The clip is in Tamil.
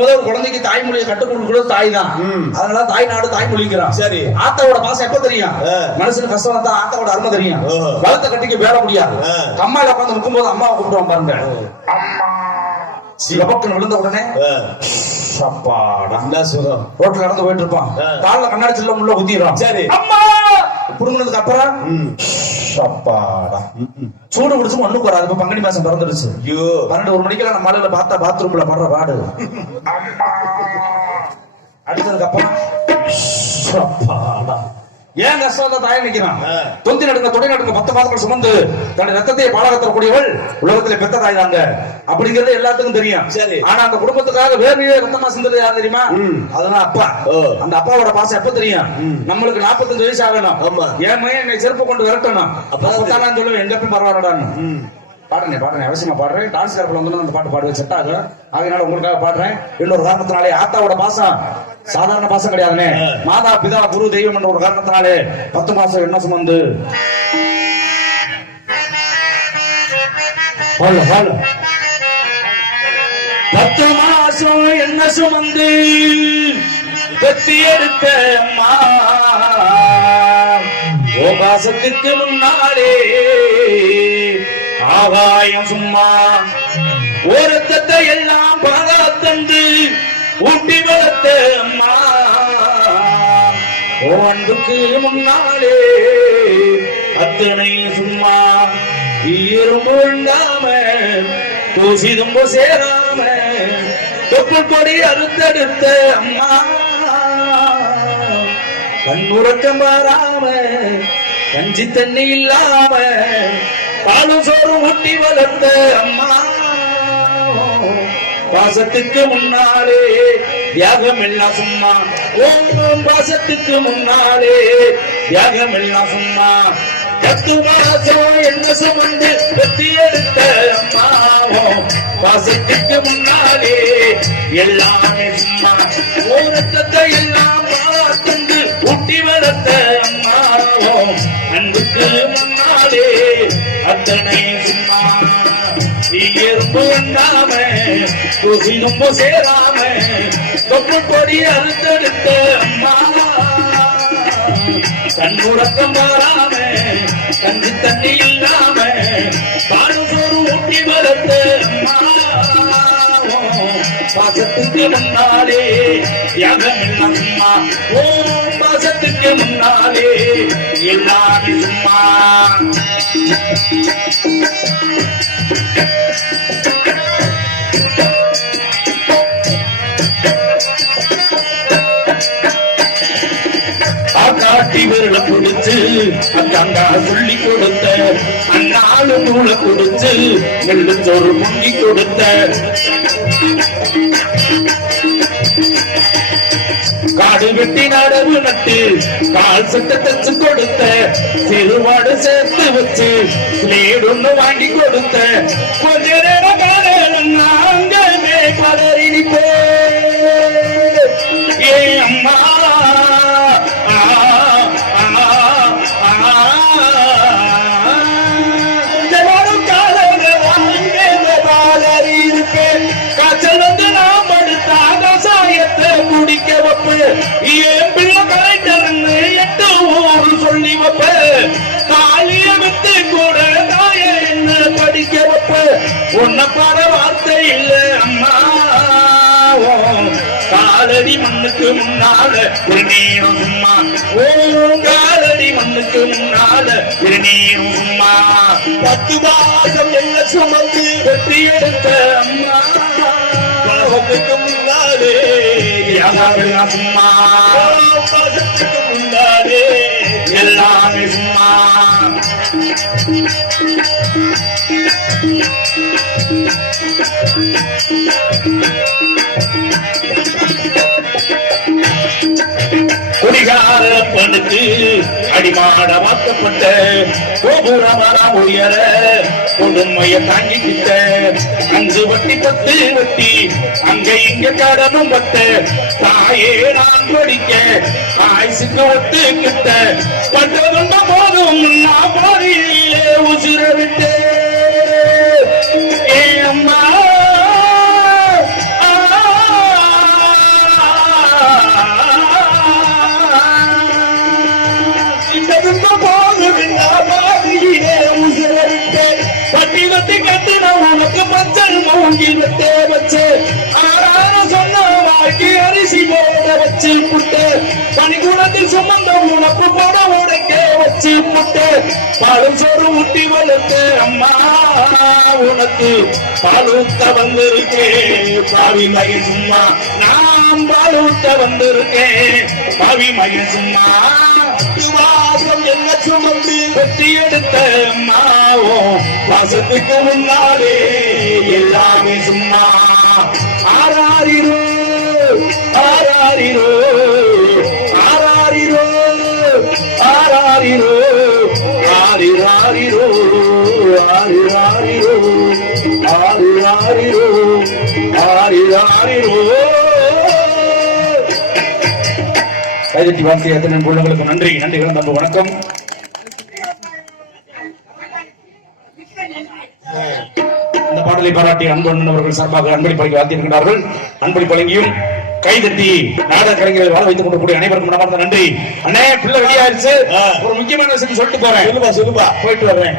முதல் குழந்தைக்கு தாய்மொழியை கற்றுக் கொடுக்கிறது தாய் தான். அதனால தாய் நாடு தாய்மொழிங்கிறான். சரி, ஆத்தாவோட பாசம் எப்ப தெரியும்? மனுஷனுக்கு கஷ்டம் தான் ஆத்தாவோட அருமை தெரியும். வளர்த்த கட்டிக்கு வேற முடியாது. அம்மால உட்காந்து நிற்கும் போது அம்மாவை கூப்பிடுவான் பாருங்க. சிவபக்தன் விழுந்த உடனே ரோட்ல நடந்து போயிட்டு இருப்பான். காலில் கண்ணாடி செல்ல உள்ள குத்திடுறான். சரி, அம்மா புடுங்கினதுக்கு அப்புறம் சூடு பிடிச்சு ஒண்ணுக்கு வராது. இப்ப பங்குனி மாசம் பிறந்துருச்சு. 12 மணிக்கெல்லாம் நம்ம மலையில பார்த்தா பாத்ரூம்ல படுற பாடு. அடிச்சதுக்கு அப்புறம் ஏன் கஷ்டம் தாய் நிக்கிறான். தொந்தி நடுங்க தொடை நடுங்க 10 மாதங்கள் சுமந்து தன் ரத்தத்தை பாலகத்தரக்கூடியவள் உலகத்துல பெத்த தாய் தாங்க அப்படிங்கிறது எல்லாத்துக்கும் தெரியும். சரி, ஆனா அந்த குடும்பத்துக்காக வேறு ரத்தமா சிந்தது யாரு தெரியுமா? அதுதான் அப்பா. அந்த அப்பாவோட பாசம் எப்ப தெரியும்? நம்மளுக்கு 45 வயசு ஆகணும். என் மையன் என்னை செருப்பு கொண்டு விரட்டணும். அப்பதான் சொல்லுவேன் எங்க போய் பரவாயில்லடான்னு. பாடுறேன் அவசியமா பாடுறேன். டான்ஸ் காரப்பில் வந்து அந்த பாட்டு பாடுவேன் செட் ஆகும். அதனால உங்களுக்காக பாடுறேன். இன்னொரு காரணத்தினாலே ஆத்தாவோட பாசம் சாதாரண பாசம் கிடையாதுனே. மாதா பிதா குரு தெய்வம் என்ற ஒரு காரணத்தினாலே 10 மாசம் என்ன சுமந்து 10 மாசம் என்ன சுமந்து பெத்தி எடுத்த அம்மா ஓ பாசத்துக்கு முன்னாலே ஆகாயம் சும்மா ஓரத்தத்தை எல்லாம் பாகாத்தந்து ஊட்டி வளர்த்த அம்மா ஓ அன்புக்கு முன்னாலே அத்தனை சும்மா இரும்பு வேண்டாம தூசி தும்பு சேராம தொப்பு கொடி அறுத்தெடுத்த அம்மா கண்ணுறக்கம் மாறாம கஞ்சி தண்ணி இல்லாம பாலும் சோறு ஊட்டி வளர்த்த அம்மா பாசத்துக்கு முன்னாலே தியாகம் எல்லாம் சும்மா. ஓம் பாசத்துக்கு முன்னாலே தியாகம் எல்லாம் சும்மா. 10 மாசம் என்ன சுமந்து பெத்தி எடுத்த அம்மாவோ பாசத்துக்கு முன்னாலே எல்லாமே சும்மா. ஓரத்தத்தை எல்லாம் பார்த்து ஊட்டி வளர்த்த அம்மாவோ அன்புக்கு முன்னாலே அத்தனை சும்மா. எறும்பு வந்தாம தூசி ரொம்ப சேராம தொப்பு கொடி அறுத்தெடுத்த அம்மா கண்ணுறக்கம் மாறாம கஞ்சி தண்ணி இல்லாம பாடு சோறு ஊட்டி வளர்த்த அம்மா பாசத்துக்கு முன்னாலே தியாகம் எல்லாம் சும்மா. ஓம் பாசத்துக்கு முன்னாலே எல்லாமே சும்மா. காட்டி விரல கொடுத்து அங்கா சொல்லி கொடுத்த அண்ணாலு நூலை கொடுத்து வெள்ளத்தோறு முங்கி கொடுத்த காடு வெட்டி நடவு நட்டு கால் சட்டை தச்சு கொடுத்த சிறுவாடு சேர்த்து வச்சு ஸ்லேட் ஒண்ணு வாங்கி கொடுத்த கொஞ்ச நேரம் அங்கே பலரிப்பே ஏ அம்மா காய்ச்சல் வந்து நாம் அடுத்த ஆகாசாயத்தை முடிக்க வைப்பு. ஏன் பிள்ளை கலைஞர்னு 8 ஊர் சொல்லி வைப்பு. காலிய வித்து கூட தாய என்ன படிக்க வைப்பு. உன்னை பாட வார்த்தை இல்ல அம்மா. காலடி மண்ணுக்கு முன்னால ஒரு நீரும் சும்மா. ஓ காலடி மண்ணுக்கு முன்னால ஒரு நீரும் சும்மா. 10 மாசம் என்ன சுமந்து வெற்றி எடுத்த அம்மா பாசத்துக்கு முன்னாலே சும்மா. பாசத்துக்கு முன்னாலே எல்லாமே சும்மா. குடிகார பெண்ணுக்கு அடிமாட வாக்கப்பட்ட கோபுரமரம் உயர கொடுமைய தாங்கிக்கிட்ட 5 வட்டி 10 வட்டி அங்க இங்க கடனும் பத்த தாயே நான் படிக்க ஆயுசுக்கு ஒத்துக்கிட்ட பட்டதுண்ட போதும் நான் போதிலே உசுர விட்டு ஏ அம்மா வச்சு புட்டு பனிகுளத்தில் சுமந்த உனக்கு போட உடைக்க வச்சு புட்டு பாலும் சோறு ஊட்டி வளர்த்து அம்மா உனக்கு பாலூத்த வந்திருக்கேன் பாவி மகன் சும்மா நான் பாலூத்த வந்திருக்கேன் பாவி மகன் சும்மா வாசம் என்ன சுமந்து வெட்டி எடுத்த அம்மாவோ வாசத்துக்கு முன்னாலே எல்லாமே சும்மா ஆராரிரோ ஆராரிரோ ஆராரிரோ ஆராரிரோ ஆரிராரிரோ ஆரிராரிரோ ஆரிராரிரோ ஆரிராரிரோ. கைதட்டி வாழ்க்கை எத்தனை உள்ளங்களுக்கு நன்றி நன்றி நம்ப வணக்கம். இந்த பாடலை பாராட்டி அன்பு அவர்கள் சார்பாக அன்பளிப்பளிக்க வாழ்த்தியிருக்கிறார்கள். அன்பளிப்பு வழங்கியும் கைதட்டி நாடக கலைஞர்கள் வாழ வைத்துக் கொண்டிருக்கூடிய அனைவருக்கும் மனமார்ந்த நன்றி. அண்ணே பிள்ளை வெளியாயிருச்சு, ஒரு முக்கியமான விஷயம் சொல்லிட்டு போறேன். சொல்லுப்பா போயிட்டு வர்றேன்.